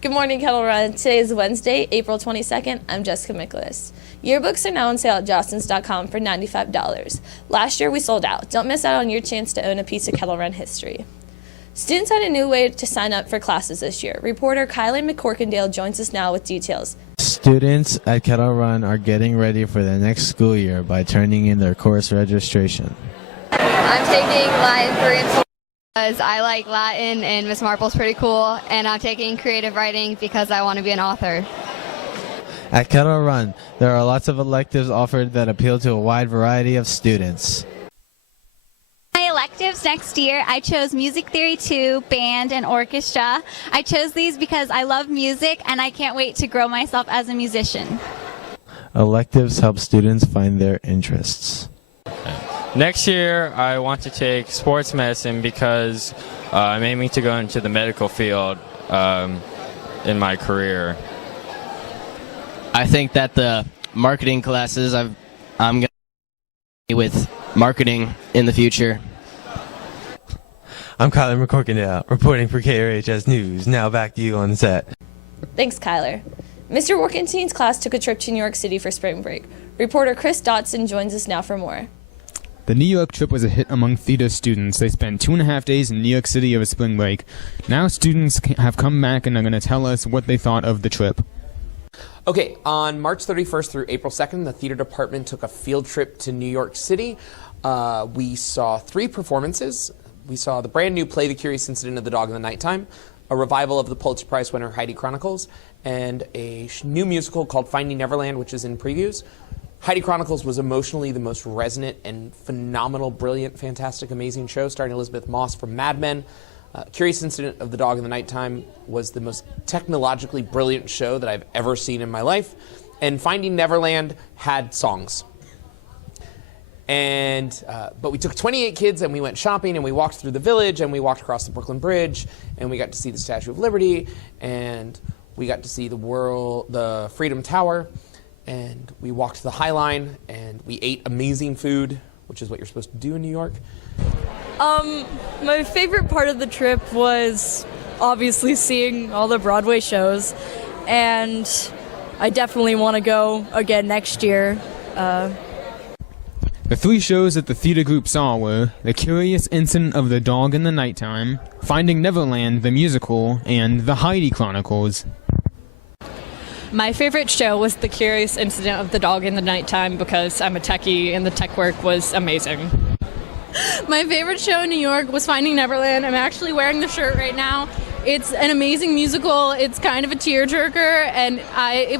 Good morning, Kettle Run. Today is Wednesday, April 22nd. I'm Jessica Miklas. Yearbooks are now on sale at jostens.com for $95. Last year we sold out. Don't miss out on your chance to own a piece of Kettle Run history. Students had a new way to sign up for classes this year. Reporter Kylie McCorkindale joins us now with details. Students at Kettle Run are getting ready for the next school year by turning in their course registration. I'm taking Latin 3 and 4 because I like Latin and Miss Marple's pretty cool, and I'm taking creative writing because I want to be an author. At Kettle Run, there are lots of electives offered that appeal to a wide variety of students. My electives next year, I chose Music Theory 2, Band, and Orchestra. I chose these because I love music and I can't wait to grow myself as a musician. Electives help students find their interests. Next year, I want to take sports medicine because I'm aiming to go into the medical field in my career. I think that the marketing classes, I'm going to be with marketing in the future. I'm Kyler McCorkindale, reporting for KRHS News. Now back to you on set. Thanks, Kyler. Mr. Workenteen's class took a trip to New York City for spring break. Reporter Chris Dotson joins us now for more. The New York trip was a hit among theater students. They spent 2.5 days in New York City over spring break. Now students have come back and are going to tell us what they thought of the trip. Okay, on March 31st through April 2nd, the theater department took a field trip to New York City. We saw 3 performances. We saw the brand new play, The Curious Incident of the Dog in the Nighttime, a revival of the Pulitzer Prize winner Heidi Chronicles, and a new musical called Finding Neverland, which is in previews. Heidi Chronicles was emotionally the most resonant and phenomenal, brilliant, fantastic, amazing show, starring Elizabeth Moss from Mad Men. Curious Incident of the Dog in the Nighttime was the most technologically brilliant show that I've ever seen in my life. And Finding Neverland had songs. But we took 28 kids and we went shopping and we walked through the village and we walked across the Brooklyn Bridge and we got to see the Statue of Liberty and we got to see the Freedom Tower. And we walked the High Line, and we ate amazing food, which is what you're supposed to do in New York. My favorite part of the trip was obviously seeing all the Broadway shows, and I definitely want to go again next year. The 3 shows that the theater group saw were The Curious Incident of the Dog in the Nighttime, Finding Neverland the Musical, and The Heidi Chronicles. My favorite show was The Curious Incident of the Dog in the Nighttime because I'm a techie and the tech work was amazing. My favorite show in New York was Finding Neverland. I'm actually wearing the shirt right now. It's an amazing musical. It's kind of a tearjerker, and it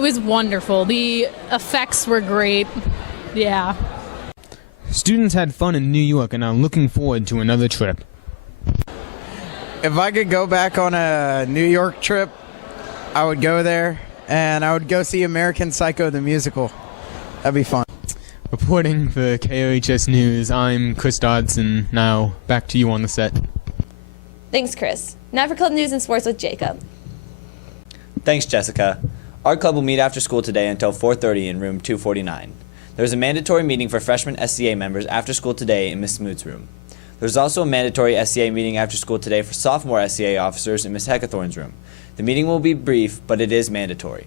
was wonderful. The effects were great. Yeah. Students had fun in New York and are looking forward to another trip. If I could go back on a New York trip, I would go there, and I would go see American Psycho the musical. That'd be fun. Reporting for KOHS News, I'm Chris Dodson. Now, back to you on the set. Thanks, Chris. Now for Club News and Sports with Jacob. Thanks, Jessica. Our club will meet after school today until 4:30 in room 249. There's a mandatory meeting for freshman SCA members after school today in Ms. Smoot's room. There's also a mandatory SCA meeting after school today for sophomore SCA officers in Ms. Heckathorn's room. The meeting will be brief, but it is mandatory.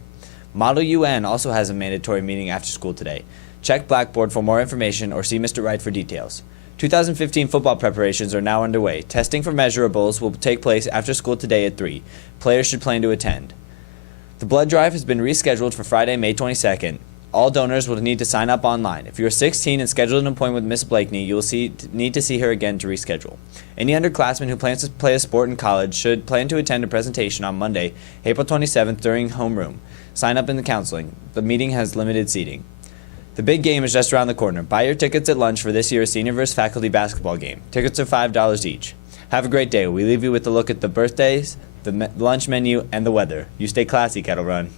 Model UN also has a mandatory meeting after school today. Check Blackboard for more information or see Mr. Wright for details. 2015 football preparations are now underway. Testing for measurables will take place after school today at 3. Players should plan to attend. The blood drive has been rescheduled for Friday, May 22nd. All donors will need to sign up online. If you are 16 and scheduled an appointment with Miss Blakeney, you will need to see her again to reschedule. Any underclassman who plans to play a sport in college should plan to attend a presentation on Monday, April 27th during homeroom. Sign up in the counseling. The meeting has limited seating. The big game is just around the corner. Buy your tickets at lunch for this year's senior vs. faculty basketball game. Tickets are $5 each. Have a great day. We leave you with a look at the birthdays, the lunch menu, and the weather. You stay classy, Kettle Run.